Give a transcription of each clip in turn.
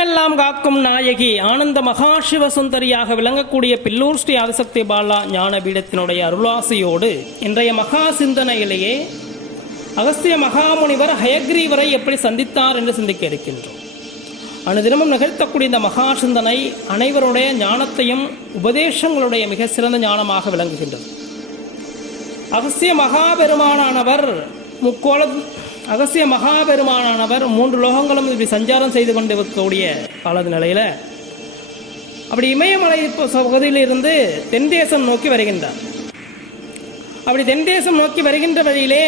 உலகமெல்லாம் காக்கும் நாயகி ஆனந்த மகாசிவ சுந்தரியாக விளங்கக்கூடிய பில்லூர் ஸ்ரீ ஆதிசக்தி பாலா ஞானபீடத்தினுடைய அருளாசையோடு இன்றைய மகா சிந்தனையிலேயே அகஸ்திய மகாமுனிவர் ஹயக்ரீவரை எப்படி சந்தித்தார் என்று சிந்திக்க இருக்கின்றோம். அனுதினமும் நிகழ்த்தக்கூடிய இந்த மகா சிந்தனை அனைவருடைய ஞானத்தையும் உபதேசங்களுடைய மிக சிறந்த ஞானமாக விளங்குகின்றது. அகஸ்திய மகாபெருமானானவர் முக்கோள அகசிய மகாபெருமானானவர் மூன்று லோகங்களும் இப்படி சஞ்சாரம் செய்து கொண்டு இருக்கக்கூடிய கால நிலையில் அப்படி இமயமலை பகுதியிலிருந்து தென்தேசம் நோக்கி வருகின்றார். அப்படி தென் தேசம் நோக்கி வருகின்ற வழியிலே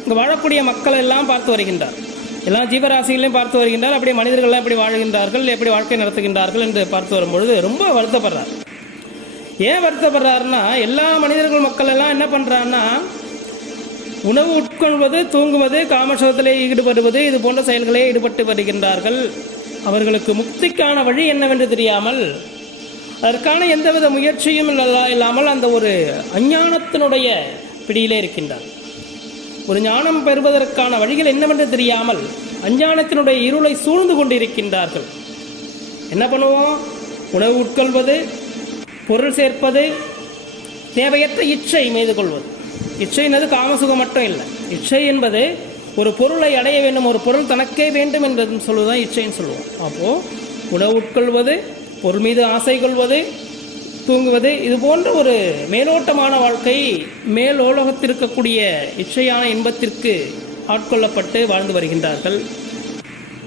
இங்கே வாழக்கூடிய மக்கள் எல்லாம் பார்த்து வருகின்றார். எல்லா ஜீவராசிகளையும் பார்த்து வருகின்றார். அப்படியே மனிதர்கள்லாம் எப்படி வாழ்கின்றார்கள் எப்படி வாழ்க்கை நடத்துகின்றார்கள் என்று பார்த்து வரும்பொழுது ரொம்ப வருத்தப்படுறார். ஏன் வருத்தப்படுறாருன்னா எல்லா மனிதர்கள் மக்கள் எல்லாம் என்ன பண்ணுறாருன்னா உணவு உட்கொள்வது தூங்குவது காமசோகத்திலே ஈடுபடுவது இது போன்ற செயல்களே ஈடுபட்டு வருகின்றார்கள். அவர்களுக்கு முக்திக்கான வழி என்னவென்று தெரியாமல் அதற்கான எந்தவித முயற்சியும் இல்லாமல் அந்த ஒரு அஞ்ஞானத்தினுடைய பிடியிலே இருக்கின்றார். ஒரு ஞானம் பெறுவதற்கான வழிகள் என்னவென்று தெரியாமல் அஞ்ஞானத்தினுடைய இருளை சூழ்ந்து கொண்டிருக்கின்றார்கள். என்ன பண்ணுவோம்? உணவு உட்கொள்வது பொருள் சேர்ப்பது தேவையற்ற இச்சை மீது கொள்வது. இச்சை காமசுகம் மட்டும் இல்லை. இச்சை என்பது ஒரு பொருளை அடைய வேண்டும் ஒரு பொருள் தனக்கே வேண்டும் என்று சொல்வதுதான் இச்சைன்னு சொல்லுவோம். அப்போது உணவு உட்கொள்வது பொருள் மீது ஆசை கொள்வது தூங்குவது இது போன்ற ஒரு மேலோட்டமான வாழ்க்கை மேலோலகத்திருக்கக்கூடிய இச்சையான இன்பத்திற்கு ஆட்கொள்ளப்பட்டு வாழ்ந்து வருகின்றார்கள்.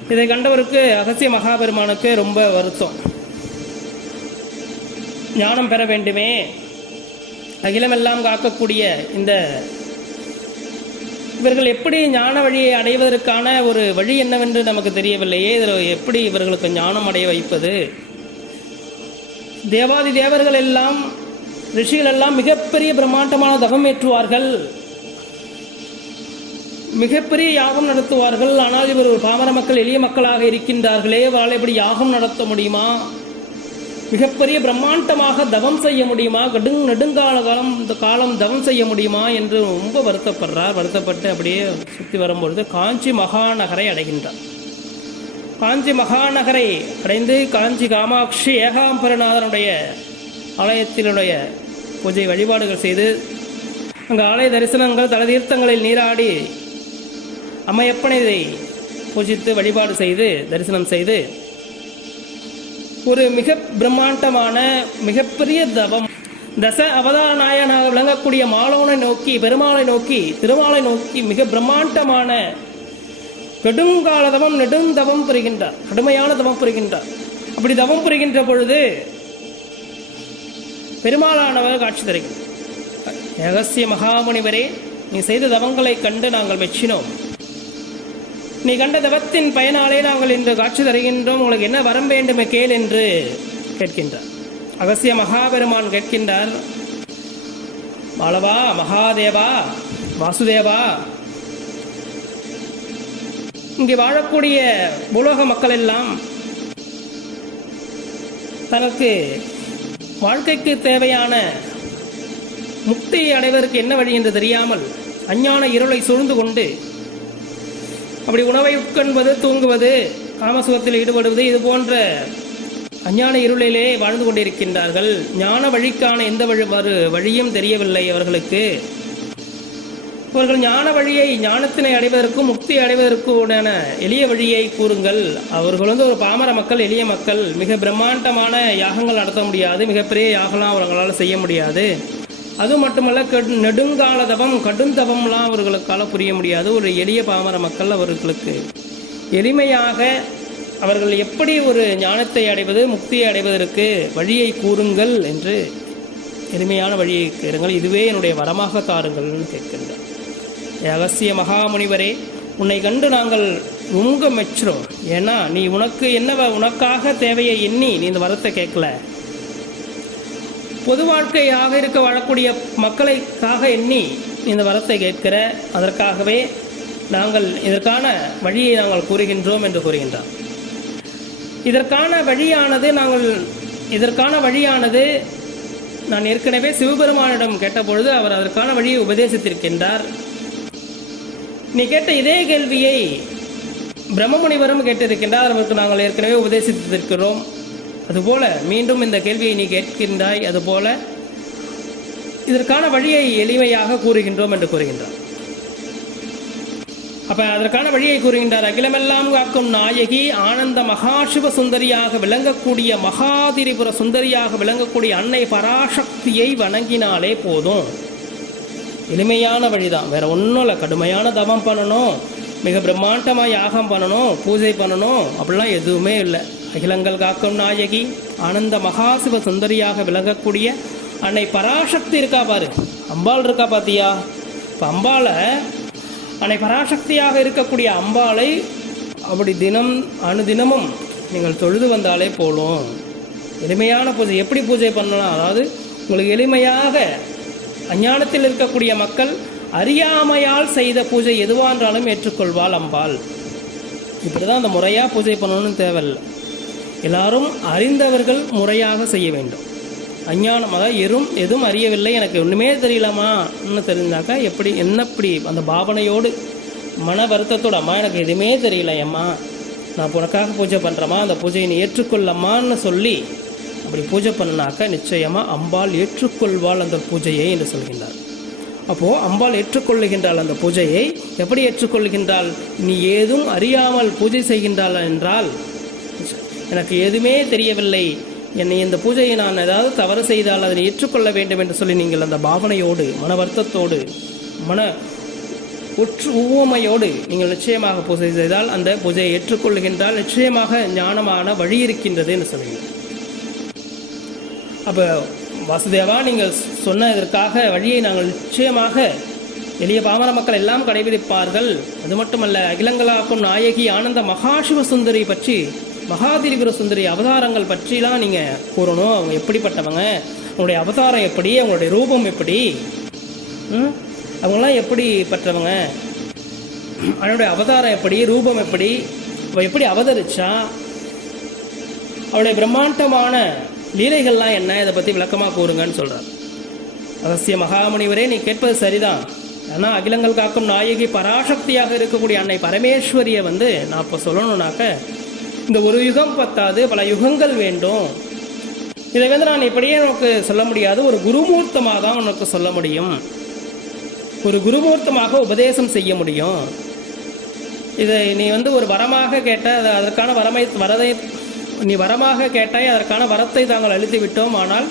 இதை கண்டவருக்கு அகசிய மகாபெருமானுக்கு ரொம்ப வருத்தம். ஞானம் பெற வேண்டுமே அகிலமெல்லாம் காக்கக்கூடிய இந்த இவர்கள் எப்படி ஞான வழியை அடைவதற்கான ஒரு வழி என்னவென்று நமக்கு தெரியவில்லையே. இதில் எப்படி இவர்களுக்கு ஞானம் அடைய வைப்பது? தேவாதி தேவர்கள் எல்லாம் ரிஷிகள் எல்லாம் மிகப்பெரிய பிரம்மாண்டமான தவம் ஏற்றுவார்கள். மிகப்பெரிய யாகம் நடத்துவார்கள். ஆனால் இவர் ஒரு பாமர மக்கள் எளிய மக்களாக இருக்கின்றார்களே. அவரால் எப்படி யாகம் நடத்த முடியுமா? மிகப்பெரிய பிரம்மாண்டமாக தவம் செய்ய முடியுமா? கடுங் நெடுங்கால காலம் இந்த காலம் தவம் செய்ய முடியுமா என்று ரொம்ப வருத்தப்படுறார். வருத்தப்பட்டு அப்படியே சுற்றி வரும்பொழுது காஞ்சி மகாநகரை அடைகின்றார். காஞ்சி மகாநகரை அடைந்து காஞ்சி காமாட்சி ஏகாம்பரநாதனுடைய ஆலயத்தினுடைய பூஜை வழிபாடுகள் செய்து அங்கு ஆலய தரிசனங்கள் தல தீர்த்தங்களில் நீராடி அம்மையப்பனை பூஜித்து வழிபாடு செய்து தரிசனம் செய்து ஒரு மிக பிரம்மாண்டமான மிகப்பெரிய தவம். தச அவதார நாயனாக விளங்கக்கூடிய மாலவனை நோக்கி பெருமாளை நோக்கி திருமாலை நோக்கி மிக பிரம்மாண்டமான கெடுங்கால தவம் நெடுந்தவம் புரிகின்றார் கடுமையான தவம் புரிகின்றார் அப்படி தவம் புரிகின்ற பொழுது பெருமாளானவர் காட்சி தருகின்றார் ரகசிய மகாமுனிவரே நீ செய்த தவங்களை கண்டு நாங்கள் மெச்சினோம். நீ கண்ட தவத்தின் பயனாலே நாங்கள் இன்று காட்சி தருகின்றோம். உங்களுக்கு என்ன வரம் வேண்டுமே கேள் என்று கேட்கின்றார். அகசிய மகாபெருமான் கேட்கின்றார். மாளவா மகாதேவா வாசுதேவா இங்கே வாழக்கூடிய உலோக மக்கள் எல்லாம் தனக்கு வாழ்க்கைக்கு தேவையான முக்தியை அடைவதற்கு என்ன வழி என்று தெரியாமல் அஞ்ஞான இருளை சூழ்ந்து கொண்டு அப்படி உணவை உட்கொண்பது தூங்குவது காமசுகத்தில் ஈடுபடுவது இது போன்ற அஞ்ஞான இருளிலே வாழ்ந்து கொண்டிருக்கின்றார்கள். ஞான வழிக்கான எந்த வழி வரு- வழியும் தெரியவில்லை அவர்களுக்கு. அவர்கள் ஞான வழியை ஞானத்தினை அடைவதற்கும் முக்தி அடைவதற்கும் எளிய வழியை கூறுங்கள். அவர்கள் வந்து ஒரு பாமர மக்கள் எளிய மக்கள். மிக பிரம்மாண்டமான யாகங்கள் நடத்த முடியாது. மிகப்பெரிய யாகலாம் அவர்களால் செய்ய முடியாது. அது மட்டுமல்ல கெடு நெடுங்கால தவம் கடுந்தவம்லாம் அவர்களுக்கால புரிய முடியாது. ஒரு எளிய பாமர மக்கள் அவர்களுக்கு. எளிமையாக அவர்கள் எப்படி ஒரு ஞானத்தை அடைவது முக்தியை அடைவதற்கு வழியை கூறுங்கள் என்று எளிமையான வழியை கேளுங்கள். இதுவே என்னுடைய வரமாக தாருங்கள்னு கேட்கின்றார் ஏ மகாமுனிவரே உன்னை கண்டு நாங்கள் ரொம்ப மெச்சுறோம். ஏன்னா நீ உனக்கு என்ன உனக்காக தேவையை எண்ணி நீ இந்த வரத்தை கேட்கல. பொது வாழ்க்கையாக இருக்க வாழக்கூடிய மக்களைக்காக எண்ணி இந்த வரத்தை கேட்கிற அதற்காகவே நாங்கள் இதற்கான வழியை நாங்கள் கூறுகின்றோம் என்று கூறுகின்றார். இதற்கான வழியானது நாங்கள் இதற்கான வழியானது நான் ஏற்கனவே சிவபெருமானிடம் கேட்டபொழுது அவர் அதற்கான வழியை உபதேசித்திருக்கின்றார். நீ கேட்ட இதே கேள்வியை பிரம்மமுனிவரும் கேட்டிருக்கின்றார் அவருக்கு நாங்கள் ஏற்கனவே உபதேசித்திருக்கிறோம். அதுபோல மீண்டும் இந்த கேள்வியை நீ கேட்கின்றாய் அதுபோல இதற்கான வழியை எளிமையாக கூறுகின்றோம் என்று கூறுகின்றார். அப்ப அதற்கான வழியை கூறுகின்றார் அகிலமெல்லாம் காக்கும் நாயகி ஆனந்த மகாசிவ சுந்தரியாக விளங்கக்கூடிய மகாதிரிபுர சுந்தரியாக விளங்கக்கூடிய அன்னை பராசக்தியை வணங்கினாலே போதும். எளிமையான வழிதான். வேற ஒன்றும் இல்லை. கடுமையான தவம் பண்ணணும். மிக பிரம்மாண்டமாக யாகம் பண்ணணும் பூஜை பண்ணணும். அப்படிலாம் எதுவுமே இல்லை. அகிலங்கள் காக்கும் நாயகி ஆனந்த மகாசிவ சுந்தரியாக விளங்கக்கூடிய அன்னை பராசக்தி இருக்கா பாரு. அம்பாள் இருக்கா பாத்தியா? இப்போ அம்பாளை அன்னை பராசக்தியாக இருக்கக்கூடிய அம்பாளை அப்படி தினம் அணுதினமும் நீங்கள் தொழுது வந்தாலே போலும். எளிமையான பூஜை. எப்படி பூஜை பண்ணலாம்? அதாவது உங்களுக்கு எளிமையாக அஞ்ஞானத்தில் இருக்கக்கூடிய மக்கள் அறியாமையால் செய்த பூஜை எதுவான்றாலும் ஏற்றுக்கொள்வாள் அம்பாள். இப்படி தான் அந்த முறையாக பூஜை பண்ணணும்னு தேவையில்லை. எல்லாரும் அறிந்தவர்கள் முறையாக செய்ய வேண்டும். அஞ்ஞானம் எறும் எதுவும் அறியவில்லை எனக்கு ஒன்றுமே தெரியலமான்னு தெரிஞ்சாக்கா எப்படி என்னப்படி அந்த பாவனையோடு மன வருத்தத்தோடு அம்மா எனக்கு எதுவுமே தெரியல அம்மா நான் உனக்காக பூஜை பண்ணுறேம்மா அந்த பூஜையை நீ ஏற்றுக்கொள்ளம்மான்னு சொல்லி அப்படி பூஜை பண்ணாக்கா நிச்சயமாக அம்பாள் ஏற்றுக்கொள்வாள் அந்த பூஜையை என்று சொல்கின்றார். அப்போது அம்பாள் ஏற்றுக்கொள்ளுகின்றாள் அந்த பூஜையை எப்படி ஏற்றுக்கொள்கின்றாள்? நீ ஏதும் அறியாமல் பூஜை செய்கின்றாள் என்றால் எனக்கு எதுவுமே தெரியவில்லை. என்னை இந்த பூஜையை நான் ஏதாவது தவறு செய்தால் அதனை ஏற்றுக்கொள்ள வேண்டும் என்று சொல்லி நீங்கள் அந்த பாவனையோடு மன வருத்தத்தோடு மன ஒற்று உவமையோடு நீங்கள் நிச்சயமாக பூஜை செய்தால் அந்த பூஜையை ஏற்றுக்கொள்கின்றால் நிச்சயமாக ஞானமான வழி இருக்கின்றது என்று சொல்லுங்கள். அப்போ வாசுதேவா நீங்கள் சொன்ன இதற்காக வழியை நாங்கள் நிச்சயமாக எளிய பாமர மக்கள் எல்லாம் கடைபிடிப்பார்கள். அது மட்டுமல்ல அகிலங்களாக்கும் நாயகி ஆனந்த மகாசிவ சுந்தரி பற்றி மகாதிரிபுர சுந்தரி அவதாரங்கள் பற்றிலாம் நீங்கள் கூறணும். அவங்க எப்படிப்பட்டவங்க? அவங்களுடைய அவதாரம் எப்படி? அவங்களுடைய ரூபம் எப்படி? அவங்களாம் எப்படிப்பட்டவங்க அவனுடைய அவதாரம் எப்படி? ரூபம் எப்படி? அவள் எப்படி அவதரிச்சா? அவளுடைய பிரம்மாண்டமான லீலைகள்லாம் என்ன? இதை பற்றி விளக்கமாக கூறுங்கன்னு சொல்கிறார் ரகசிய மகாமணிவரே நீ கேட்பது சரிதான். ஆனால் அகிலங்கள் காக்கும் நாயகி பராசக்தியாக இருக்கக்கூடிய அன்னை பரமேஸ்வரியை வந்து நான் இப்போ சொல்லணும்னாக்க இந்த ஒரு யுகம் பத்தாது பல யுகங்கள் வேண்டும். இதை வந்து நான் இப்படியே உனக்கு சொல்ல முடியாது. ஒரு குருமூர்த்தமாக தான் உனக்கு சொல்ல முடியும். ஒரு குருமூர்த்தமாக உபதேசம் செய்ய முடியும். இதை நீ வந்து ஒரு வரமாக கேட்ட அதற்கான வரமை வரதை நீ வரமாக கேட்டாய் அதற்கான வரத்தை தாங்கள் அளித்து விட்டோம். ஆனால்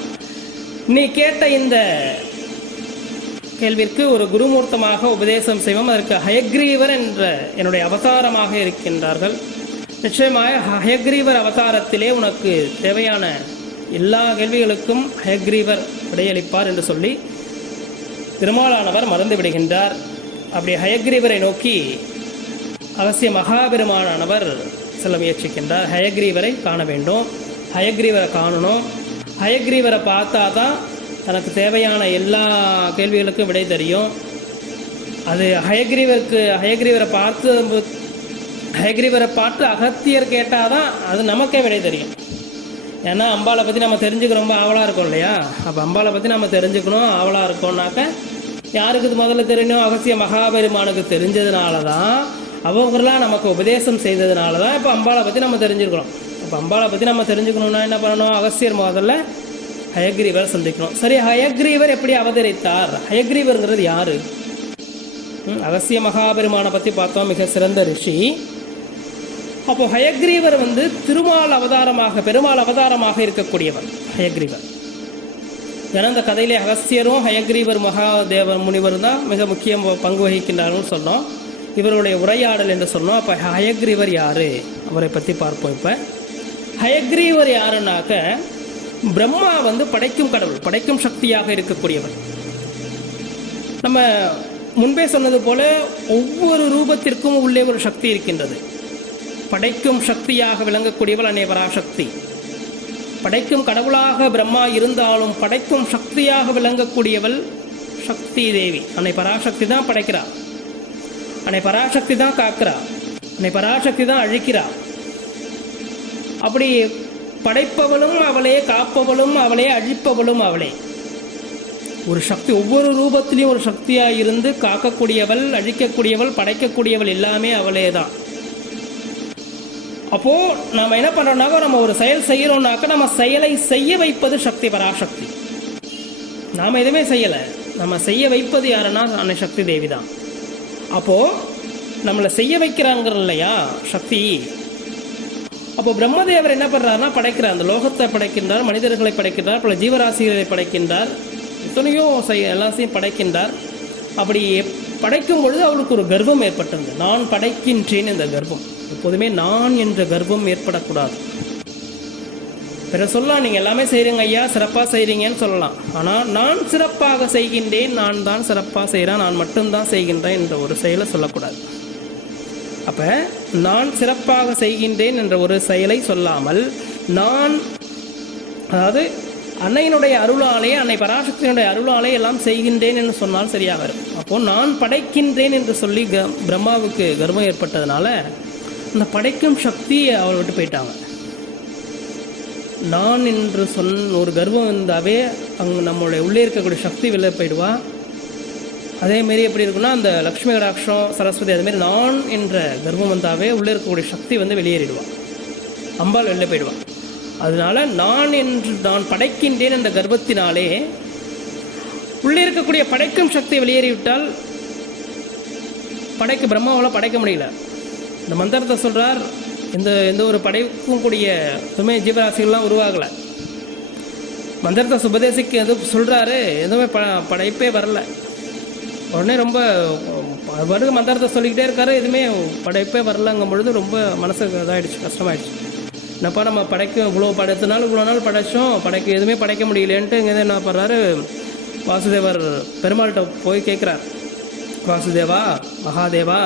நீ கேட்ட இந்த கேள்விற்கு ஒரு குருமூர்த்தமாக உபதேசம் செய்வோம். அதற்கு ஹயக்ரீவர் என்ற என்னுடைய அவதாரமாக இருக்கின்றார்கள். நிச்சயமாக ஹயக்ரீவர் அவதாரத்திலே உனக்கு தேவையான எல்லா கேள்விகளுக்கும் ஹயக்ரீவர் விடையளிப்பார் என்று சொல்லி திருமாலானவர் மறந்து விடுகின்றார். அப்படி ஹயக்ரீவரை நோக்கி அவசிய மகாபெருமானவர் செல்ல முயற்சிக்கின்றார். ஹயக்ரீவரை காண வேண்டும். ஹயக்ரீவரை காணணும். ஹயக்ரீவரை பார்த்தா தான் தனக்கு தேவையான எல்லா கேள்விகளுக்கும் விடை தெரியும். அது ஹயக்ரீவருக்கு ஹயக்ரீவரை பார்த்து ஹயக்ரீவரை பார்த்து அகத்தியர் கேட்டால் தான் அது நமக்கே விடை தெரியும். ஏன்னா அம்பாவை பற்றி நம்ம தெரிஞ்சுக்க ரொம்ப ஆவலாக இருக்கும் இல்லையா? அப்போ அம்பாவை பற்றி நம்ம தெரிஞ்சுக்கணும் ஆவலாக இருக்கோம்னாக்க யாருக்கு இது முதல்ல தெரியணும் அகசிய மகாபெருமானுக்கு தெரிஞ்சதுனால தான் அவங்களாம் நமக்கு உபதேசம் செய்ததுனால தான் இப்போ அம்பாவை பற்றி நம்ம தெரிஞ்சுக்கிறோம். இப்போ அம்பாளை பற்றி நம்ம தெரிஞ்சுக்கணும்னா என்ன பண்ணணும்? அகஸ்தியர் முதல்ல ஹயக்ரீவர் சந்திக்கணும். சரி ஹயக்ரீவர் எப்படி அவதரித்தார்? ஹயக்ரீவருங்கிறது யாரு? ம், மகாபெருமானை பற்றி பார்த்தோம் மிக சிறந்த ரிஷி. அப்போ ஹயக்ரீவர் வந்து திருமால் அவதாரமாக பெருமாள் அவதாரமாக இருக்கக்கூடியவர் ஹயக்ரீவர். ஏன்னா இந்த கதையிலே அகஸ்தியரும் ஹயக்ரீவர் மகாதேவ முனிவர் தான் மிக முக்கிய பங்கு வகிக்கின்றார்கள் சொன்னோம். இவருடைய உரையாடல் என்று சொன்னோம். அப்போ ஹயக்ரீவர் யாரு? அவரை பற்றி பார்ப்போம் இப்போ. ஹயக்ரீவர் யாருன்னாக்க பிரம்மா வந்து படைக்கும் கடவுள் படைக்கும் சக்தியாக இருக்கக்கூடியவர். நம்ம முன்பே சொன்னது போல ஒவ்வொரு ரூபத்திற்கும் உள்ளே ஒரு சக்தி இருக்கின்றது. படைக்கும் சக்தியாக விளங்கக்கூடியவள் அன்னை பராசக்தி. படைக்கும் கடவுளாக பிரம்மா இருந்தாலும் படைக்கும் சக்தியாக விளங்கக்கூடியவள் சக்தி தேவி அன்னை பராசக்தி தான் படைக்கிறாள் அன்னை பராசக்தி தான் காக்கிறா. அன்னை பராசக்தி தான் அழிக்கிறா. அப்படி படைப்பவளும் அவளே காப்பவளும் அவளே அழிப்பவளும் அவளே. ஒரு சக்தி ஒவ்வொரு ரூபத்திலையும் ஒரு சக்தியாக இருந்து காக்கக்கூடியவள் அழிக்கக்கூடியவள் படைக்கக்கூடியவள் எல்லாமே அவளே தான். அப்போது நாம என்ன பண்ணுறோம்னாக்கா நம்ம ஒரு செயல் செய்கிறோம்னாக்கா நம்ம செயலை செய்ய வைப்பது சக்தி பராசக்தி. நாம் எதுவுமே செய்யலை. நம்ம செய்ய வைப்பது யாருன்னா அன்னை சக்தி தேவி தான். அப்போது நம்மளை செய்ய வைக்கிறாங்க இல்லையா சக்தி? அப்போ பிரம்மதேவர் என்ன பண்ணுறாருன்னா படைக்கிறார். அந்த லோகத்தை படைக்கின்றார் மனிதர்களை படைக்கின்றார் பல ஜீவராசிகளை படைக்கின்றார். எத்தனையோ செய் எல்லாத்தையும் படைக்கின்றார். அப்படி படைக்கும் பொழுது அவளுக்கு ஒரு கர்வம் ஏற்பட்டிருந்தது. நான் படைக்கின்றேன் இந்த கர்வம். எப்போதுமே நான் என்ற கர்வம் ஏற்படக்கூடாது. பிற சொல்லலாம் நீங்கள் எல்லாமே செய்கிறீங்க ஐயா சிறப்பாக செய்கிறீங்கன்னு சொல்லலாம். ஆனால் நான் சிறப்பாக செய்கின்றேன் நான் தான் சிறப்பாக செய்கிறேன் நான் மட்டும்தான் செய்கின்றேன் என்ற ஒரு செயலை சொல்லக்கூடாது. அப்போ நான் சிறப்பாக செய்கின்றேன் என்ற ஒரு செயலை சொல்லாமல் நான் அதாவது அன்னையினுடைய அருளாலே அன்னை பராசக்தியினுடைய அருளாலே எல்லாம் செய்கின்றேன் என்று சொன்னால் சரியாக இருக்கும் அப்போ நான் படைக்கின்றேன் என்று சொல்லி க பிரம்மாவுக்கு கர்வம் ஏற்பட்டதுனால அந்த படைக்கும் சக்தி அவளை விட்டு போயிட்டாங்க. நான் என்று சொன் ஒரு கர்வம் இருந்தாவே அங்கே நம்மளுடைய உள்ளே இருக்கக்கூடிய சக்தி வெளில போயிடுவா. அதேமாரி எப்படி இருக்குன்னா அந்த லக்ஷ்மி கடாட்சம் சரஸ்வதி அதுமாரி நான் என்ற கர்வம் வந்தாவே உள்ளே இருக்கக்கூடிய சக்தி வந்து வெளியேறிடுவான் அம்பாள் வெளில போயிடுவான் அதனால நான் என்று நான் படைக்கின்றேன் அந்த கர்வத்தினாலே உள்ளே இருக்கக்கூடிய படைக்கும் சக்தி வெளியேறிவிட்டால் படைக்க பிரம்மாவால் படைக்க முடியல. இந்த மந்திரத்தை சொல்கிறார் எந்த எந்த ஒரு படைக்கும் கூடிய எதுவுமே ஜீவராசிகள்லாம் உருவாகலை. மந்திரத்தை சுபதேசிக்கு எது சொல்கிறாரு எதுவுமே ப படைப்பே வரல. உடனே ரொம்ப வருக மந்திரத்தை சொல்லிக்கிட்டே இருக்காரு எதுவுமே படைப்பே வரலங்கும் பொழுது ரொம்ப மனசுக்கு இதாகிடுச்சு கஷ்டமாயிடுச்சு. என்னப்பா நம்ம படைக்க இவ்வளோ படைத்த நாள் இவ்வளோ நாள் படைச்சோம் படைக்க எதுவுமே படைக்க முடியலன்ட்டு இங்கே என்ன பண்ணுறாரு வாசுதேவர் பெருமாள்கிட்ட போய் கேட்குறார் வாசுதேவா மகாதேவா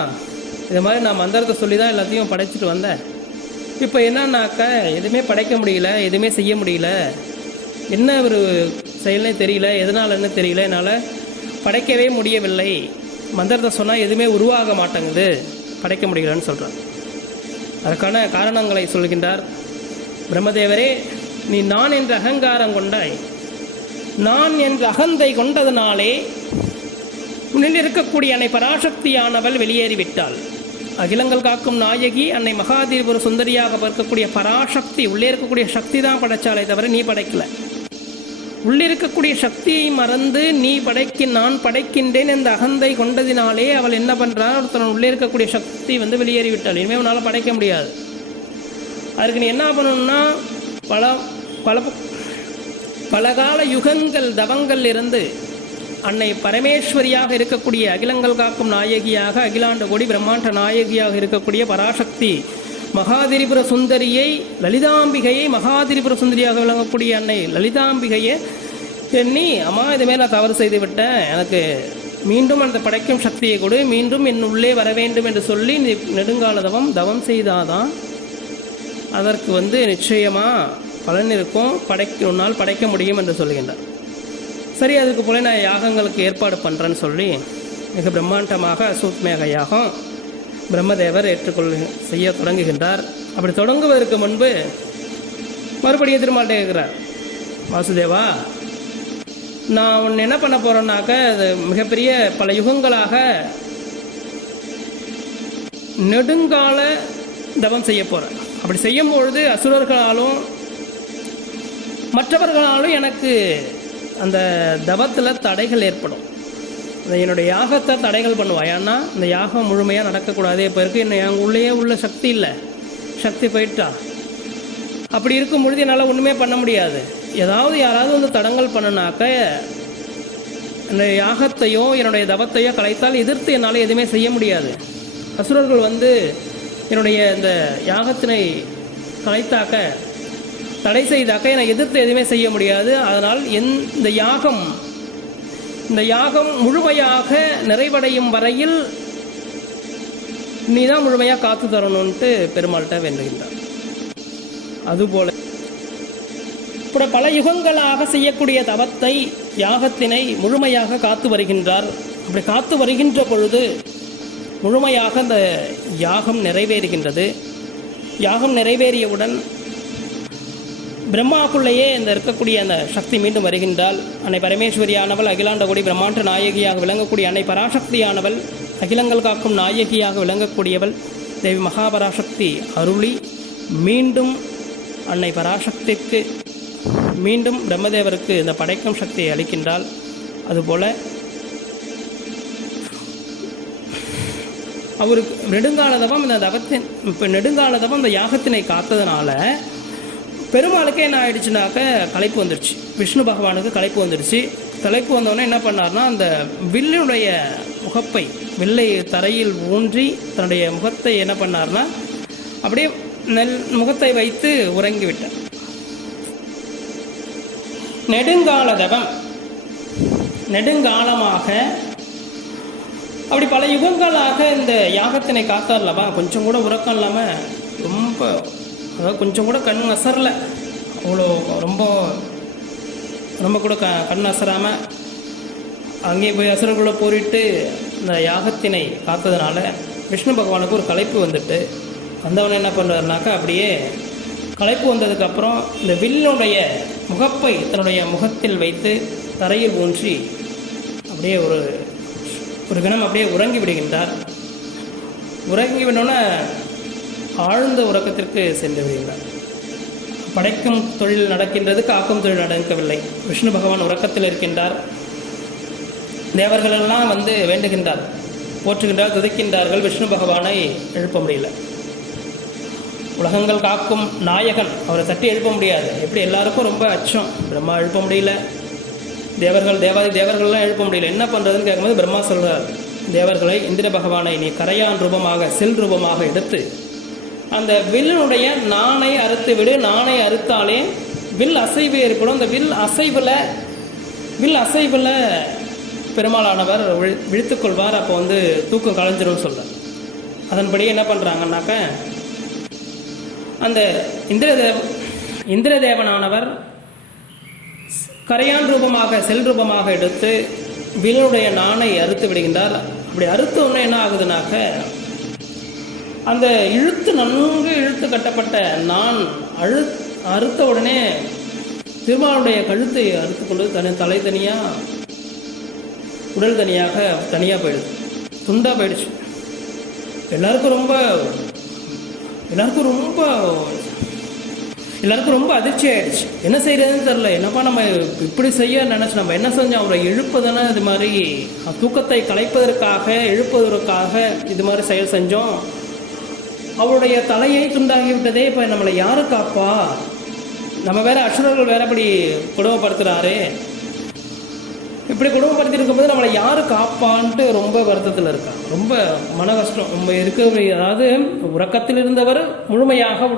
இது மாதிரி நான் மந்திரத்தை சொல்லி தான் எல்லாத்தையும் படைச்சிட்டு வந்தேன். இப்போ என்னன்னாக்கா எதுவுமே படைக்க முடியல எதுவுமே செய்ய முடியல. என்ன ஒரு செயல்னே தெரியல எதனாலன்னு தெரியல என்னால் படைக்கவே முடியவில்லை. மந்திரத்தை சொன்னால் எதுவுமே உருவாக மாட்டேங்குது. படைக்க முடியலன்னு சொல்கிறார் அதற்கான காரணங்களை சொல்கின்றார். பிரம்மதேவரே நீ நான் என்ற அகங்காரம் கொண்டாய். நான் என்ற அகந்தை கொண்டதனாலே உன்னில் இருக்கக்கூடிய அனை பராசக்தியானவள் வெளியேறிவிட்டாள். அகிலங்கள் காக்கும் நாயகி அன்னை மகாதீபுர சுந்தரியாக பார்க்கக்கூடிய பராசக்தி உள்ளே இருக்கக்கூடிய சக்தி தான் படைச்சாலே தவிர நீ படைக்கல. உள்ளே இருக்கக்கூடிய சக்தியை மறந்து நீ படைக்க நான் படைக்கின்றேன் என்ற அகந்தை கொண்டதினாலே அவள் என்ன பண்ணுறா ஒருத்தன் உள்ளே இருக்கக்கூடிய சக்தி வந்து வெளியேறிவிட்டாள். இனிமேல் உன்னால் படைக்க முடியாது. அதுக்கு நீ என்ன பண்ணணும்னா பல பல பலகால யுகங்கள் தவங்கள் இருந்து அன்னை பரமேஸ்வரியாக இருக்கக்கூடிய அகிலங்கள் காக்கும் நாயகியாக அகிலாண்ட கொடி பிரம்மாண்ட நாயகியாக இருக்கக்கூடிய பராசக்தி மகாதிரிபுர சுந்தரியை லலிதாம்பிகையை மகாதிரிபுர சுந்தரியாக விளங்கக்கூடிய அன்னை லலிதாம்பிகையை எண்ணி அம்மா இதுமே நான் தவறு செய்து விட்டேன். எனக்கு மீண்டும் அந்த படைக்கும் சக்தியை கொடு. மீண்டும் என் உள்ளே வர வேண்டும் என்று சொல்லி நெடுங்கால தவம் தவம் செய்தாதான் அதற்கு வந்து நிச்சயமாக பலன் இருக்கும். படைக்க உன்னால் படைக்க முடியும் என்று சொல்கின்றார் சரி அதுக்கு போல நான் யாகங்களுக்கு ஏற்பாடு பண்ணுறேன்னு சொல்லி மிக பிரம்மாண்டமாக சூத்மேக யாகம் பிரம்மதேவர் ஏற்றுக்கொள் செய்ய தொடங்குகின்றார். அப்படி தொடங்குவதற்கு முன்பு மறுபடியும் திருமால்கிட்ட கேட்குறார் வாசுதேவா நான் ஒன்று என்ன பண்ண போகிறேன்னாக்க அது மிகப்பெரிய பல யுகங்களாக நெடுங்கால தவம் செய்ய போகிறேன் அப்படி செய்யும் பொழுது அசுரர்களாலும் மற்றவர்களாலும் எனக்கு அந்த தவத்தில் தடைகள் ஏற்படும். என்னுடைய யாகத்தை தடைகள் பண்ணுவா. ஏன்னா இந்த யாகம் முழுமையாக நடக்கக்கூடாது. இப்போ இருக்குது என்ன என் உள்ளேயே உள்ள சக்தி இல்லை. சக்தி போயிட்டா. அப்படி இருக்கும் பொழுது என்னால் ஒன்றுமே பண்ண முடியாது. ஏதாவது யாராவது வந்து தடங்கல் பண்ணினாக்க அந்த யாகத்தையோ என்னுடைய தவத்தையோ கலைத்தால் எதிர்த்து என்னால் எதுவுமே செய்ய முடியாது. அசுரர்கள் வந்து என்னுடைய இந்த யாகத்தினை கலைத்தாக்க தடை செய்தாக்க என்னை எதிர்த்து எதுவுமே செய்ய முடியாது. அதனால் இந்த யாகம் இந்த யாகம் முழுமையாக நிறைவடையும் வரையில் நீ தான் முழுமையாக காத்து தரணும்ன்ட்டு பெருமாள்கிட்ட வேண்டுகின்றார். அதுபோல இப்படி பல யுகங்களாக செய்யக்கூடிய தவத்தை யாகத்தினை முழுமையாக காத்து வருகின்றார். அப்படி காத்து வருகின்ற பொழுது முழுமையாக அந்த யாகம் நிறைவேறுகின்றது. யாகம் நிறைவேறியவுடன் பிரம்மாக்குள்ளேயே இந்த இருக்கக்கூடிய அந்த சக்தி மீண்டும் வருகின்றால் அன்னை பரமேஸ்வரியானவள் அகிலாண்ட கொடி பிரம்மாண்ட நாயகியாக விளங்கக்கூடிய அன்னை பராசக்தியானவள் அகிலங்கள் காக்கும் நாயகியாக விளங்கக்கூடியவள் தேவி மகாபராசக்தி அருளி மீண்டும் அன்னை பராசக்திக்கு மீண்டும் பிரம்மதேவருக்கு இந்த படைக்கும் சக்தியை அளிக்கின்றாள். அதுபோல அவருக்கு நெடுங்கால தவம் இந்த தவத்தின் இப்போ நெடுங்கால தவம் இந்த யாகத்தினை காத்ததுனால பெருமாளுக்கே என்ன ஆயிடுச்சுனாக்க களைப்பு வந்துடுச்சு விஷ்ணு பகவானுக்கு களைப்பு வந்துடுச்சு களைப்பு வந்தோடனே என்ன பண்ணார்னா அந்த வில்லுடைய முகப்பை வில்லை தரையில் ஊன்றி தன்னுடைய முகத்தை என்ன பண்ணார்னா அப்படியே நெல் முகத்தை வைத்து உறங்கிவிட்டார். நெடுங்காலதவம். நெடுங்காலமாக அப்படி பல யுகங்களாக இந்த யாகத்தினை காத்தார்லவா கொஞ்சம் கூட உறக்கம் இல்லாமல் ரொம்ப அதாவது கொஞ்சம் கூட கண் அசரல. அவ்வளோ ரொம்ப ரொம்ப கூட க கண் அசராமல் அங்கேயே போய் அசுரர்களை போரிட்டு இந்த யாகத்தினை காத்ததுனால விஷ்ணு பகவானுக்கு ஒரு களைப்பு வந்துட்டு வந்தவன் என்ன பண்ணுறாருனாக்கா அப்படியே களைப்பு வந்ததுக்கப்புறம் இந்த வில்லுடைய முகப்பை தன்னுடைய முகத்தில் வைத்து தரையில் ஊன்றி அப்படியே ஒரு ஒரு கணம் அப்படியே உறங்கி விடுகின்றார். உறங்கி விடோன்னே ஆழ்ந்த உறக்கத்திற்கு சென்று விடுகிறார் படைக்கும் தொழில் நடக்கின்றது காக்கும் தொழில் நடக்கவில்லை. விஷ்ணு பகவான் உறக்கத்தில் இருக்கின்றார். தேவர்களெல்லாம் வந்து வேண்டுகின்றார் போற்றுகின்றார் துதிக்கின்றார்கள். விஷ்ணு பகவானை எழுப்ப முடியல. உலகங்கள் காக்கும் நாயகன் அவரை தட்டி எழுப்ப முடியாது. எப்படி எல்லாருக்கும் ரொம்ப அச்சம். பிரம்மா எழுப்ப முடியல. தேவர்கள் தேவாதி தேவர்கள்லாம் எழுப்ப முடியல. என்ன பண்ணுறதுன்னு கேட்கும்போது பிரம்மா சொல்கிறார் தேவர்களை இந்திர பகவானை நீ கரையான் ரூபமாக செல் ரூபமாக எடுத்து அந்த வில்லுடைய நாணை அறுத்து விடு நாணை அறுத்தாலே வில் அசைவு ஏற்படும். அந்த வில் அசைவில் வில் அசைவில் பெருமாளானவர் விழுத்துக்கொள்வார் கொள்வார். அப்போ வந்து தூக்கம் கலைஞ்சிரும்னு சொல்கிறார் அதன்படி என்ன பண்ணுறாங்கன்னாக்க அந்த இந்திரதேவ இந்திரதேவனானவர் கரையான் ரூபமாக செல் ரூபமாக எடுத்து வில்லுடைய நாணை அறுத்து விடுகின்றார். அப்படி அறுத்த உடனே என்ன ஆகுதுனாக்க அந்த இழுத்து நன்கு இழுத்து கட்டப்பட்ட நான் அழு அறுத்த உடனே திருமாலுடைய கழுத்தை அறுத்து கொண்டு தனி தலை தனியாக உடல் தனியாக தனியாக போயிடுது. துண்டாக போயிடுச்சு. எல்லாருக்கும் ரொம்ப எல்லாருக்கும் ரொம்ப எல்லாருக்கும் ரொம்ப அதிர்ச்சி ஆயிடுச்சு. என்ன செய்யறதுன்னு தெரில என்னப்பா நம்ம இப்படி செய்ய நினச்சி நம்ம என்ன செஞ்சோம்? அவரை எழுப்பதானே இது மாதிரி தூக்கத்தை கலைப்பதற்காக எழுப்பதற்காக இது மாதிரி செயல் செஞ்சோம். அவருடைய தலையை துண்டாகி விட்டதே இப்போ நம்மளை யாரு காப்பா? நம்ம வேற அசுரர்கள் வேற அப்படி கொடுமைப்படுத்துறாரு. இப்படி கொடுமைப்படுத்தி இருக்கும்போது நம்மளை யார் காப்பான்ட்டு ரொம்ப வருத்தத்தில் இருக்காங்க ரொம்ப மன கஷ்டம். ரொம்ப இருக்க அதாவது உறக்கத்தில் இருந்தவர் முழுமையாக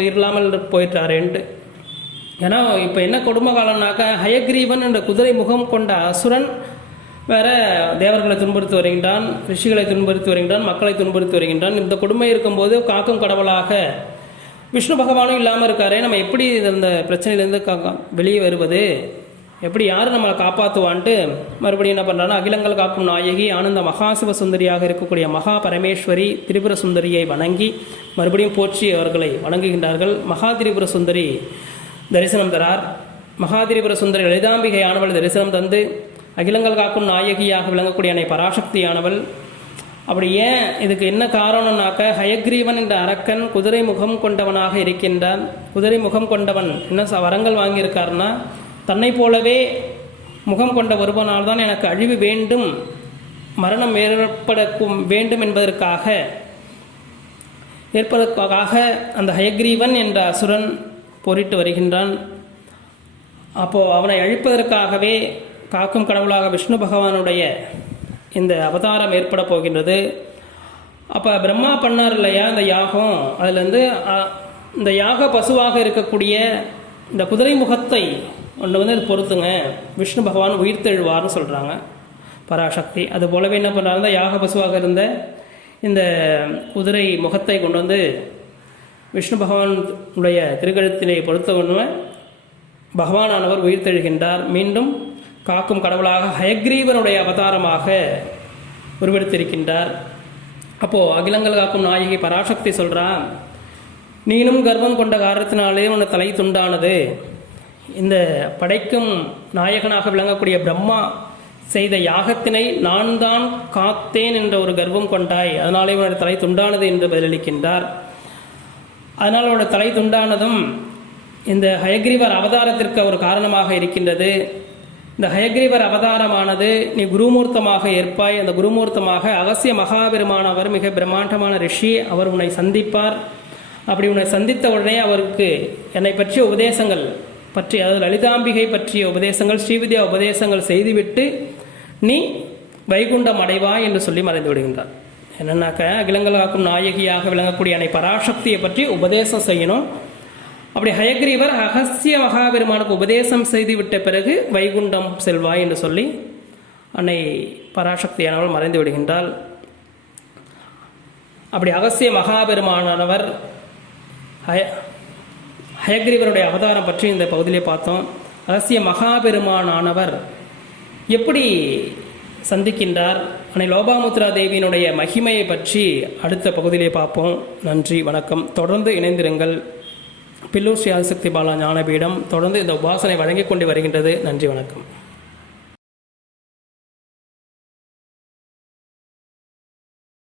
இல்லாமல் போயிட்டாரேன்ட்டு. ஏன்னா இப்போ என்ன கொடுமை காலம்னாக்க ஹயக்ரீவன் என்ற குதிரை முகம் கொண்ட அசுரன் வேற தேவர்களை துன்புறுத்தி வருகின்றான் ரிஷிகளை துன்புறுத்தி வருகின்றான் மக்களை துன்புறுத்தி வருகின்றான். இந்த கொடுமை இருக்கும்போது காக்கும் கடவுளாக விஷ்ணு பகவானும் இல்லாமல் இருக்காரே நம்ம எப்படி இந்த பிரச்சனையிலேருந்து வெளியே வருவது? எப்படி யார் நம்மளை காப்பாற்றுவான்ட்டு மறுபடியும் என்ன பண்ணுறான்னா அகிலங்கள் காக்கும் நாயகி ஆனந்த மகாசிவ சுந்தரியாக இருக்கக்கூடிய மகா பரமேஸ்வரி திரிபுர சுந்தரியை வணங்கி மறுபடியும் போற்றி அவர்களை வணங்குகின்றார்கள். மகா திரிபுர சுந்தரி தரிசனம் தரார். மகா திரிபுர சுந்தரி லலிதாம்பிகை ஆனவள் தரிசனம் தந்து அகிலங்கள் காக்கும் நாயகியாக விளங்கக்கூடிய அன்னை பராசக்தியானவள். அப்படி ஏன் இதுக்கு என்ன காரணம்னாக்க ஹயக்ரீவன் என்ற அரக்கன் குதிரை முகம் கொண்டவனாக இருக்கின்றான். குதிரை முகம் கொண்டவன் என்ன ச- வரங்கள் வாங்கியிருக்காருன்னா தன்னை போலவே முகம் கொண்ட ஒருவனால் தான் எனக்கு அழிவு வேண்டும் மரணம் ஏற்பட வேண்டும் என்பதற்காக. ஏற்பதற்காக அந்த ஹயக்ரீவன் என்ற அசுரன் போரிட்டு வருகின்றான். அப்போது அவனை அழிப்பதற்காகவே காக்கும் கடவுளாக விஷ்ணு பகவானுடைய இந்த அவதாரம் ஏற்பட போகின்றது. அப்போ பிரம்மா பண்ணார் இல்லையா இந்த யாகம்? அதுலேருந்து இந்த யாக பசுவாக இருக்கக்கூடிய இந்த குதிரை முகத்தை ஒன்று வந்து அது பொறுத்துங்க விஷ்ணு பகவான் உயிர்த்தெழுவார்னு சொல்கிறாங்க பராசக்தி. அது போலவே என்ன பண்ணுறாங்க யாக பசுவாக இருந்த இந்த குதிரை முகத்தை கொண்டு வந்து விஷ்ணு பகவானுடைய திருக்கழுத்தினை பொறுத்த ஒன்று பகவானானவர் உயிர்த்தெழுகின்றார். மீண்டும் காக்கும் கடவுளாக ஹயக்ரீவனுடைய அவதாரமாக உருவெடுத்திருக்கின்றார். அப்போது அகிலங்கள் காக்கும் நாயகி பராசக்தி சொல்கிறான் நீனும் கர்வம் கொண்ட காரணத்தினாலே உன் தலை துண்டானது. இந்த படைக்கும் நாயகனாக விளங்கக்கூடிய பிரம்மா செய்த யாகத்தினை நான் தான் காத்தேன் என்ற ஒரு கர்வம் கொண்டாய். அதனாலே உனது தலை துண்டானது என்று பதிலளிக்கின்றார். அதனால் அவரோட தலை துண்டானதும் இந்த ஹயக்ரீவர் அவதாரத்திற்கு ஒரு காரணமாக இருக்கின்றது. இந்த ஹயக்ரீவர் அவதாரமானது நீ குருமூர்த்தமாக ஏற்பாய் அந்த குருமூர்த்தமாக அகசிய மகாபெருமானவர் மிக பிரம்மாண்டமான ரிஷி அவர் உன்னை சந்திப்பார். அப்படி உன்னை சந்தித்த உடனே அவருக்கு என்னை பற்றிய உபதேசங்கள் பற்றி அதாவது லலிதாம்பிகை பற்றிய உபதேசங்கள் ஸ்ரீவித்யா உபதேசங்கள் செய்துவிட்டு நீ வைகுண்டம் அடைவாய் என்று சொல்லி மறைந்து விடுகின்றார். என்னன்னாக்க அகிலங்களாக்கும் நாயகியாக விளங்கக்கூடிய அன்னை பராசக்தியை பற்றி உபதேசம் செய்யணும். அப்படி ஹயக்ரீவர் அகஸ்ய மகாபெருமானுக்கு உபதேசம் செய்து விட்ட பிறகு வைகுண்டம் செல்வாய் என்று சொல்லி அன்னை பராசக்தியானவள் மறைந்து விடுகின்றாள். அப்படி அகசிய மகாபெருமானவர் ஹய ஹயக்ரீவருடைய அவதாரம் பற்றி இந்த பகுதியிலே பார்த்தோம். அகசிய மகாபெருமானானவர் எப்படி சந்திக்கின்றார்? அன்னை லோபாமுத்ரா தேவியினுடைய மகிமையை பற்றி அடுத்த பகுதியிலே பார்ப்போம். நன்றி வணக்கம். தொடர்ந்து இணைந்திருங்கள். பில்லூர் ஸ்ரீ ஆதிசக்தி பாலா ஞானபீடம் தொடர்ந்து இந்த உபாசனை வழங்கிக் கொண்டு வருகின்றது. நன்றி வணக்கம்.